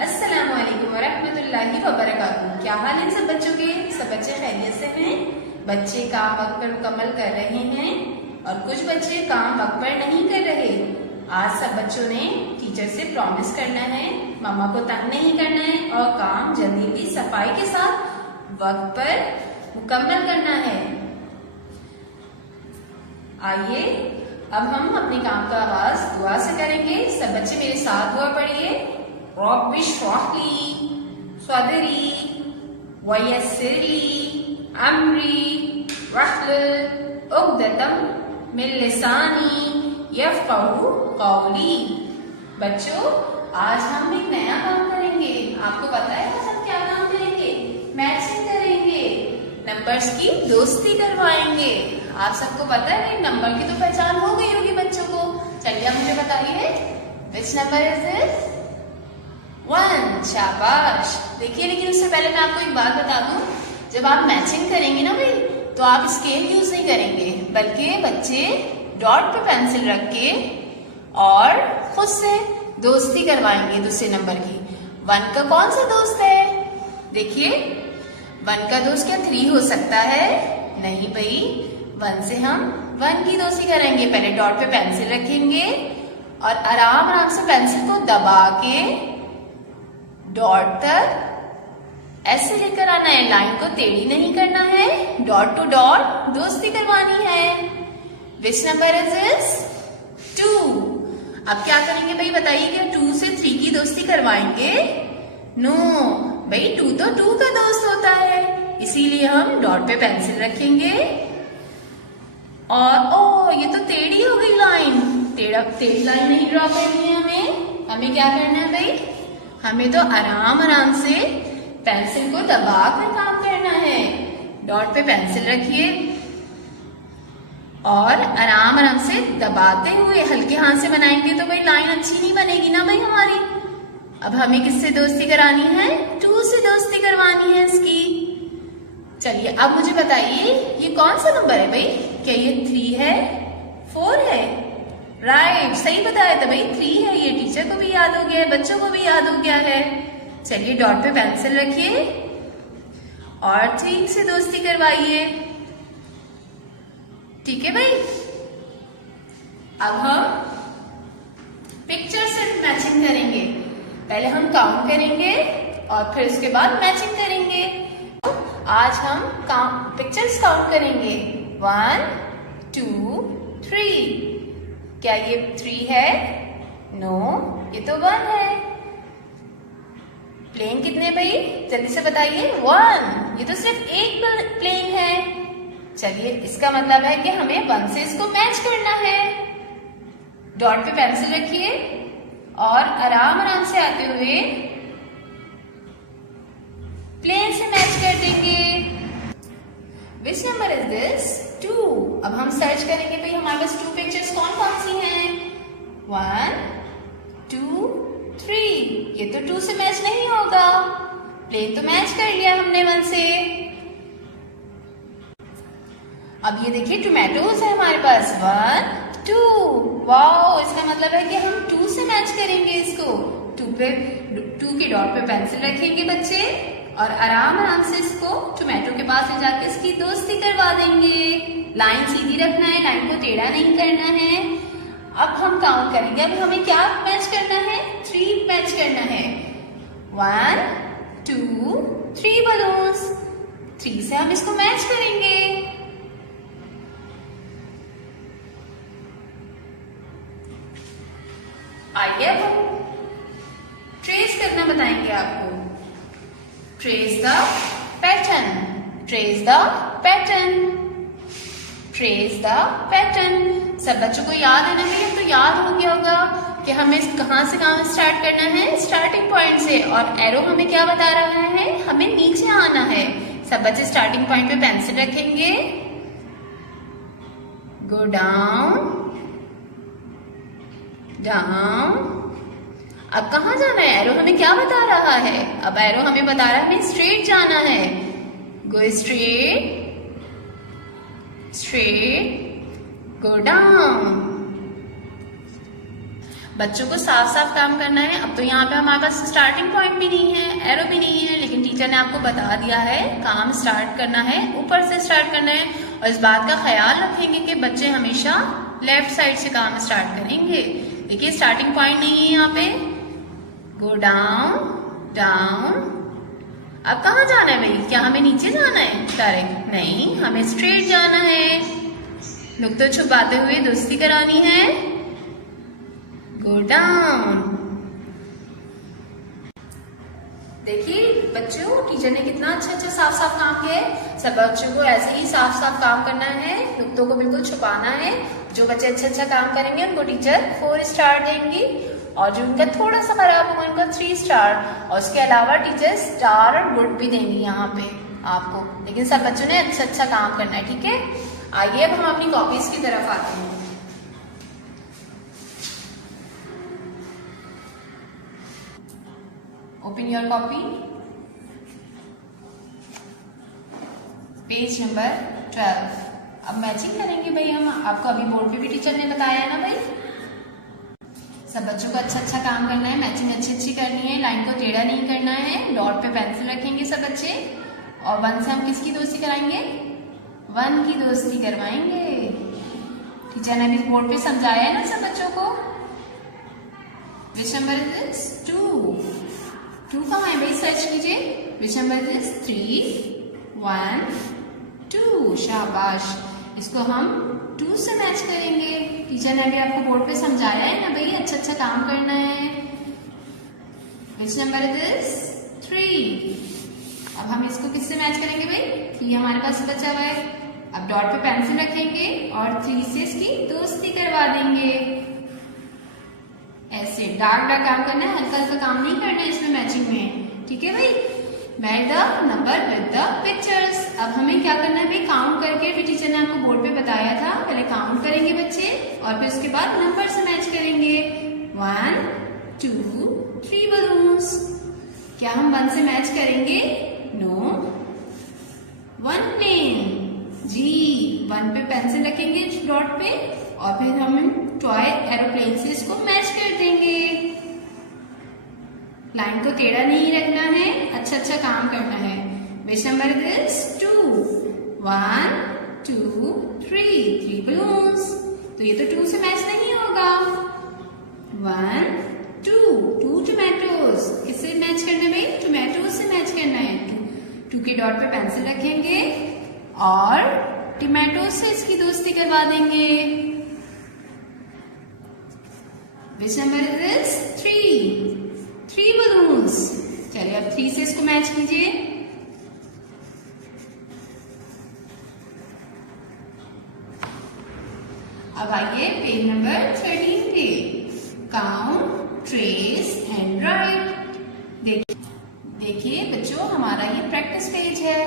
अस्सलामुअलैकुम वरहमतुल्लाहि वबरकातुहू। क्या हाल है सब बच्चों के? सब बच्चे खैरियत से हैं? बच्चे काम वक्त पर मुकम्मल कर रहे हैं और कुछ बच्चे काम वक्त पर नहीं कर रहे। आज सब बच्चों ने टीचर से प्रॉमिस करना है, मम्मा को तंग नहीं करना है और काम जल्दी सफाई के साथ वक्त पर मुकम्मल करना है। आइए अब हम अपने काम का आगाज दुआ से करेंगे। सब बच्चे मेरे साथ दुआ पढ़िए। रब्बि इश्रह ली सदरी वयस्सिर ली अमरी वहलुल उक़दतम मिन लिसानी यफ़क़हू क़ौली। बच्चों, आज हम एक नया काम करेंगे। आपको पता है हम क्या काम करेंगे? मैचिंग करेंगे, नंबर्स की दोस्ती करवाएंगे। आप सबको पता है नंबर की तो पहचान हो गई होगी बच्चों को। चलिए आप मुझे बताइए, विच नंबर इज दिस? 1। शाबाश। देखिए, लेकिन उससे पहले मैं आपको एक बात बता दूं, जब आप मैचिंग करेंगे ना भाई, तो आप स्केल यूज नहीं करेंगे, बल्कि बच्चे डॉट पे पेंसिल रख के और खुद से दोस्ती करवाएंगे दूसरे नंबर की। 1 का कौन सा दोस्त है? देखिए, 1 का दोस्त क्या 3 हो सकता है? नहीं भाई, 1 से हम 1 की दोस्ती करेंगे। पहले डॉट पे पेंसिल रखेंगे और आराम से पेंसिल को दबा के डॉट तक ऐसे लेकर आना है। लाइन को टेढ़ी नहीं करना है, डॉट टू डॉट दोस्ती करवानी है। Which number is this? 2। अब क्या करेंगे भाई बताइए, क्या 2 से 3 की दोस्ती करवाएंगे? नो भाई, 2 तो 2 का दोस्त होता है, इसीलिए हम डॉट पे पेंसिल रखेंगे और ये तो टेढ़ी हो गई लाइन। टेढ़ी लाइन नहीं ड्रॉ करनी है हमें क्या करना है भाई? हमें तो आराम से पेंसिल को दबा कर काम करना है। डॉट पे पेंसिल रखिए और आराम से दबाते हुए हल्के हाथ से बनाएंगे तो भाई लाइन अच्छी नहीं बनेगी ना भाई हमारी। अब हमें किससे दोस्ती करानी है? 2 से दोस्ती करवानी है इसकी। चलिए अब मुझे बताइए, ये कौन सा नंबर है भाई? क्या ये 3 है, 4 है? राइट, सही बताया था भाई, 3 है। ये टीचर को भी याद हो गया है, बच्चों को भी याद हो गया है। चलिए डॉट पे पेंसिल रखिए और 3 से दोस्ती करवाइए। ठीक है भाई। अब हम पिक्चर से मैचिंग करेंगे। पहले हम काउंट करेंगे और फिर उसके बाद मैचिंग करेंगे। आज हम पिक्चर्स काउंट करेंगे। 1 2 3। क्या ये 3 है? नो, ये तो 1 है। प्लेन कितने भाई? जल्दी से बताइए। 1। ये तो सिर्फ एक प्लेन है। चलिए, इसका मतलब है कि हमें 1 से इसको मैच करना है। डॉट पे पेंसिल रखिए और आराम से आते हुए प्लेन से मैच कर देंगे। Which number is this? 2। अब हम सर्च करेंगे भाई हमारे पास 2 पिक्चर्स कौन सी हैं? 1 2 3। ये तो 2 से मैच नहीं होगा, प्लेन तो मैच कर लिया हमने 1 से। अब ये देखिए, टोमेटोज है हमारे पास। 1 2। वाओ, इसका मतलब है कि हम 2 से मैच करेंगे इसको। 2 के डॉट पे पेंसिल रखेंगे बच्चे और आराम से इसको टोमेटो के पास ले जाकर इसकी दोस्ती करवा देंगे। लाइन सीधी रखना है, लाइन को टेढ़ा नहीं करना है। अब हम काउंट करेंगे। अब हमें क्या मैच करना है? 3 मैच करना है। 1 2 3 बलून्स। 3 से हम इसको मैच करेंगे। आइए अब हम ट्रेस करना बताएंगे आपको। Trace the pattern, trace the pattern, trace the pattern. सब बच्चों को याद है ना भैया? तो याद हो गया होगा कि हमें कहाँ से काम स्टार्ट करना है? स्टार्टिंग पॉइंट से। और एरो हमें क्या बता रहा है? हमें नीचे आना है। सब बच्चे स्टार्टिंग पॉइंट पे पेंसिल रखेंगे, गो डाउन डाउन। अब कहाँ जाना है? एरो हमें क्या बता रहा है? अब एरो हमें बता रहा है हमें स्ट्रेट जाना है। Go straight straight, go down. बच्चों को साफ साफ काम करना है। अब तो यहाँ पे हमारे पास स्टार्टिंग पॉइंट भी नहीं है, एरो भी नहीं है, लेकिन टीचर ने आपको बता दिया है काम स्टार्ट करना है, ऊपर से स्टार्ट करना है। और इस बात का ख्याल रखेंगे कि बच्चे हमेशा लेफ्ट साइड से काम स्टार्ट करेंगे। देखिए स्टार्टिंग पॉइंट नहीं है यहाँ पे, गो डाउन डाउन। अब कहाँ जाना है भाई? क्या हमें नीचे जाना है? करेक्ट नहीं, हमें स्ट्रेट जाना है। नुक्ते छुपाते हुए दोस्ती करानी है, गो डाउन। देखिए बच्चों, टीचर ने कितना अच्छा अच्छा साफ साफ काम किया है। सब बच्चों को ऐसे ही साफ साफ काम करना है, नुक्तों को बिल्कुल छुपाना है। जो बच्चे अच्छा अच्छा काम करेंगे उनको टीचर 4 स्टार देंगी, और जो उनका थोड़ा सा खराब होगा उनको 3 स्टार। और उसके अलावा टीचर स्टार और गुड भी देंगी यहाँ पे आपको। लेकिन सब बच्चों ने अच्छा अच्छा काम करना है, ठीक है। आइए अब हम अपनी कॉपीज की तरफ आते हैं। Open your copy, page number 12। अब मैचिंग करेंगे भाई हम। आपको अभी बोर्ड पे भी टीचर ने बताया है ना भाई। सब बच्चों को अच्छा अच्छा काम करना है, मैचिंग अच्छी अच्छी करनी है, लाइन को टेढ़ा नहीं करना है, डॉट पे पेंसिल रखेंगे सब बच्चे। और 1 से हम किसकी दोस्ती कराएंगे? 1 की दोस्ती करवाएंगे। टीचर ने अभी बोर्ड पे समझाया है ना सब बच्चों को। Which number is this? 2 कहाँ है भाई? सर्च कीजिए। Which number is 3 1 2। शाबाश, इसको हम 2 से मैच करेंगे। टीचर ने अभी आपको बोर्ड पे समझाया है ना भाई, अच्छा अच्छा काम करना है। Which number is this? 3। अब हम इसको किससे मैच करेंगे भाई? 3 हमारे पास बचा हुआ है। अब डॉट पे पेंसिल रखेंगे और 3 से इसकी दोस्ती करवा देंगे। ऐसे डार्क डार्क काम करना है, हल्का हल्का काम नहीं करना है इसमें मैचिंग में, ठीक है भाई। Match the number with the pictures. अब हमें क्या करना है भाई? काउंट करके, फिर टीचर ने आपको बोर्ड पे बताया था, पहले काउंट करेंगे बच्चे और फिर उसके बाद नंबर से मैच करेंगे। 1 2 3 बलून्स। क्या हम 1 से मैच करेंगे? नो। 1 प्लेन जी। 1 पे पेंसिल रखेंगे डॉट पे और फिर हम टॉय एरोप्लेन से इसको मैच कर देंगे। लाइन को टेढ़ा नहीं रखना है, अच्छा अच्छा काम करना है। Which number this? 2 1 2 3 बलून्स। तो ये तो 2 से मैच नहीं होगा। 1 2 टोमेटोज। किससे मैच करना है भाई? टोमेटोज से मैच करना है। 2 के डॉट पे पेंसिल रखेंगे और टोमेटोज से इसकी दोस्ती करवा देंगे। Which number is this? 3 balloons. चलिए अब 3 से इसको मैच कीजिए। अब आइए पेज नंबर 13 पे। Count, trace and right. देखिए बच्चों, हमारा ये प्रैक्टिस पेज है।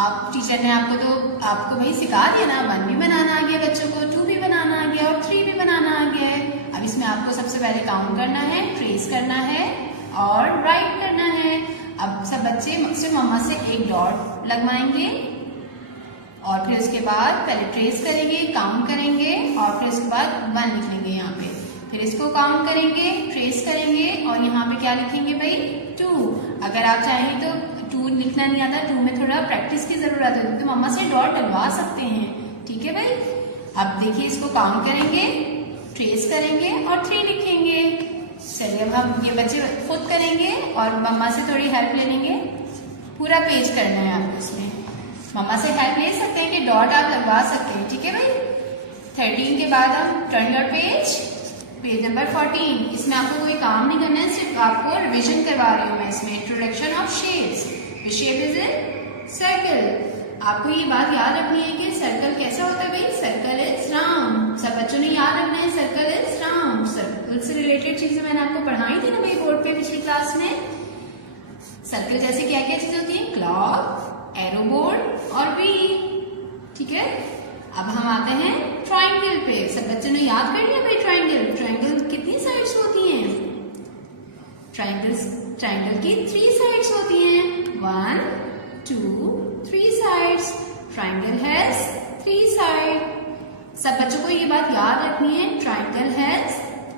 आप टीचर ने आपको भाई सिखा दिया ना, 1 भी बनाना आ गया बच्चों को, 2 भी बनाना आ गया और 3 भी बनाना आ गया है। अब इसमें आपको सबसे पहले काउंट करना है, ट्रेस करना है और राइट करना है। अब सब बच्चे मुझसे मम्मा से एक डॉट लगवाएंगे और फिर उसके बाद पहले ट्रेस करेंगे, काउंट करेंगे और फिर उसके बाद 1 लिख लेंगे यहाँ पे। फिर इसको काउंट करेंगे, ट्रेस करेंगे और यहाँ पे क्या लिखेंगे भाई? 2। अगर आप चाहें तो 2 लिखना नहीं आता, 2 में थोड़ा प्रैक्टिस की जरूरत है, तो मम्मा से डॉट डलवा सकते हैं, ठीक है भाई। अब देखिए इसको काउंट करेंगे, ट्रेस करेंगे और 3 लिखेंगे। चलिए अब हम ये बच्चे खुद करेंगे और मम्मा से थोड़ी हेल्प ले लेंगे। पूरा पेज करना है आपको इसमें, मम्मा से हेल्प ले सकते हैं कि डॉट आप लगवा सकते हैं, ठीक है भाई। 13 के बाद हम टर्न योर पेज नंबर 14। इसमें आपको कोई काम नहीं करना है, सिर्फ आपको रिविजन करवा रही हूँ मैं इसमें। Introduction of shapes. Shape is a circle. आपको ये बात याद रखनी है कि सर्कल कैसा होता है भाई? Circle is round. सब बच्चों ने याद रखना है सर्कल इज राउंड। सर्कल से रिलेटेड चीजें मैंने आपको पढ़ाई थी ना भाई बोर्ड पे पिछली क्लास में। सर्कल जैसे क्या क्या चीजें होती है? क्लॉक, एरो बोर्ड और वी, ठीक है। अब हम आते हैं ट्राइंगल पे। सब बच्चों ने याद कर लिया भाई ट्राइंगल। ट्राइंगल कितनी साइड्स होती हैं? ट्राइंगल की 3 साइड्स होती हैं। 1 2 3 साइड्स। Triangle has 3 side. सब बच्चों को ये बात याद रखनी है, ट्राइंगल हैज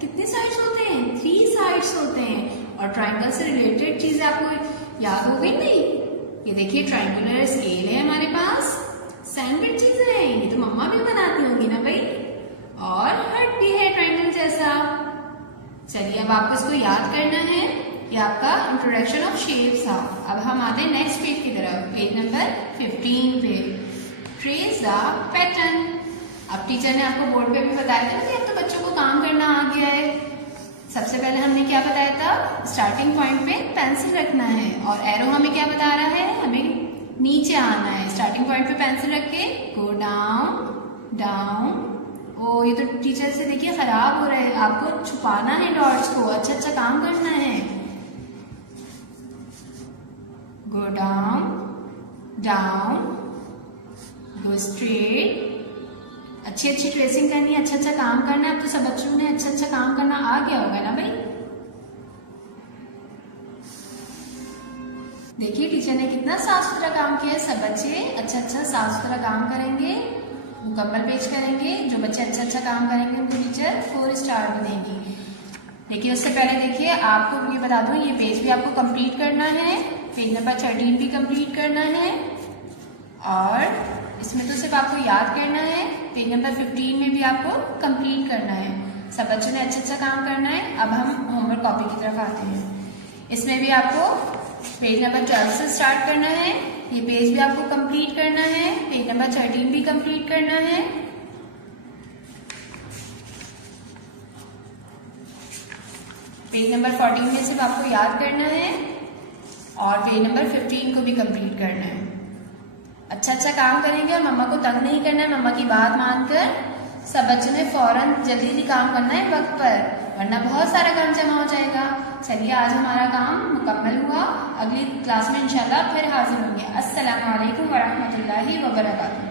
कितने साइड्स होते हैं? 3 साइड्स होते हैं। और ट्राइंगल से रिलेटेड चीजें आपको याद हो गई नहीं? ये देखिए ट्राइंगुलर स्केल है हमारे पास, सैंडविचेस है, ये तो मम्मा भी बनाती होंगी ना भाई, और हर्ट भी है ट्राइंगल जैसा। चलिए अब आपको इसको याद करना है। ये आपका इंट्रोडक्शन ऑफ शेप्स था। अब हम आते हैं नेक्स्ट पेज की तरफ, पेज नंबर 15 पे। Trace the pattern. अब टीचर ने आपको बोर्ड पे भी बताया था कि अब तो बच्चों को काम करना आ गया है। सबसे पहले हमने क्या बताया था? स्टार्टिंग पॉइंट पे पेंसिल रखना है, और एरो हमें क्या बता रहा है? हमें नीचे आना है। स्टार्टिंग पॉइंट पे पेंसिल रख के गो डाउन डाउन। ओ ये तो टीचर से देखिए खराब हो रहा है, आपको छुपाना है डॉट्स को, अच्छा अच्छा काम करना है। Go down down, go straight. अच्छी अच्छी ट्रेसिंग करनी है, अच्छा अच्छा काम करना है। अब तो सब बच्चों ने अच्छा अच्छा काम करना आ गया होगा ना भाई। देखिए टीचर ने कितना साफ सुथरा काम किया है। सब बच्चे अच्छा अच्छा साफ सुथरा काम करेंगे, मुकम्मल पेज करेंगे। जो बच्चे अच्छा अच्छा काम करेंगे उनको टीचर 4 स्टार भी देंगी। देखिए उससे पहले देखिए आपको ये बता दूं, ये पेज भी आपको कंप्लीट करना है। पेज नंबर 13 भी कंप्लीट करना है, और इसमें तो सिर्फ आपको याद करना है। पेज नंबर 15 में भी आपको कंप्लीट करना है। सब बच्चों ने अच्छा अच्छा काम करना है। अब हम होमवर्क कॉपी की तरफ आते हैं। इसमें भी आपको पेज नंबर 12 से स्टार्ट करना है। ये पेज भी आपको कंप्लीट करना है। पेज नंबर 13 भी कंप्लीट करना है। पेज नंबर 14 में सिर्फ आपको याद करना है, और पेज नंबर 15 को भी कंप्लीट करना है। अच्छा अच्छा काम करेंगे और मम्मा को तंग नहीं करना है। मम्मा की बात मानकर सब बच्चों ने फौरन जल्दी जल्दी काम करना है वक्त पर, वरना बहुत सारा काम जमा हो जाएगा। चलिए आज हमारा काम मुकम्मल हुआ। अगली क्लास में इंशाल्लाह फिर हाजिर होंगे। अस्सलामु अलैकुम वरहमतुल्लाहि वबरकातुहू।